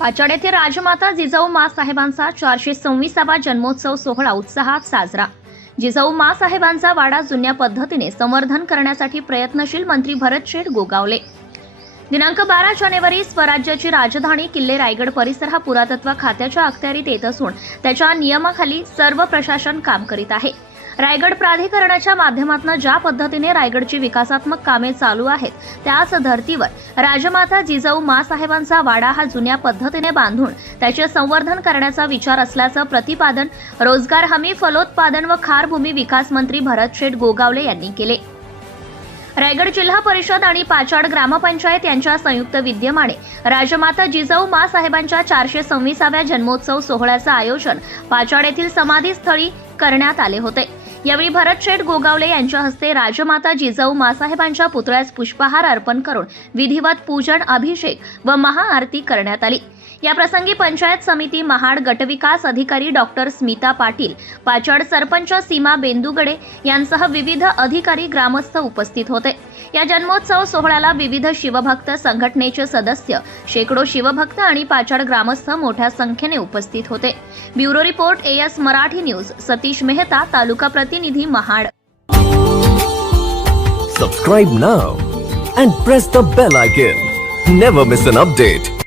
पाचाड येथे राजमाता जिजाऊ मासाहेबांचा चारशे सव्वीसावा जन्मोत्सव सोहळा उत्साहात साजरा. जिजाऊ मासाहेबांचा वाडा जुन्या पद्धतीने संवर्धन करण्यासाठी प्रयत्नशील मंत्री भरत शेठ गोगावले. दिनांक बारा जानेवारी स्वराज्याची राजधानी किल्ले रायगड परिसर हा पुरातत्व खात्याच्या अखत्यारीत येत असून त्याच्या नियमाखाली सर्व प्रशासन काम करीत आहे. रायगड प्राधिकरणाच्या माध्यमातून ज्या पद्धतीने रायगडची विकासात्मक कामे चालू आहेत त्याच धर्तीवर राजमाता जिजाऊ मासाहेबांचा वाडा हा जुन्या पद्धतीने बांधून त्याचे संवर्धन करण्याचा विचार असल्याचं प्रतिपादन रोजगार हमी फलोत्पादन व खारभूमी विकास मंत्री भरत शेठ गोगावले यांनी केले. रायगड जिल्हा परिषद आणि पाचाड ग्रामपंचायत यांच्या संयुक्त विद्यमाने राजमाता जिजाऊ मासाहेबांच्या चारशे सव्वीसाव्या जन्मोत्सव सोहळ्याचं आयोजन पाचाड येथील समाधीस्थळी करण्यात आले होते. यावेळी भरत शेठ गोगावले यांच्या हस्ते राजमाता जिजाऊ मासाहेबांच्या पुतळ्यास पुष्पहार अर्पण करून विधिवत पूजन अभिषेक व महाआरती करण्यात आली. या प्रसंगी पंचायत समिती महाड गटविकास अधिकारी डॉक्टर स्मिता पाटील पाचड सरपंच सीमा बेंदुगडे यांसह विविध अधिकारी ग्रामस्थ उपस्थित होते. या जन्मोत्सव सोहळ्याला विविध शिवभक्त संघटनेचे सदस्य शेकडो शिवभक्त आणि पाचड ग्रामस्थ मोठ्या संख्येने उपस्थित होते. Bureau report AS Marathi news Satish Mehta taluka प्रतिनिधी Mahad Subscribe now and press the bell icon. Never miss an update.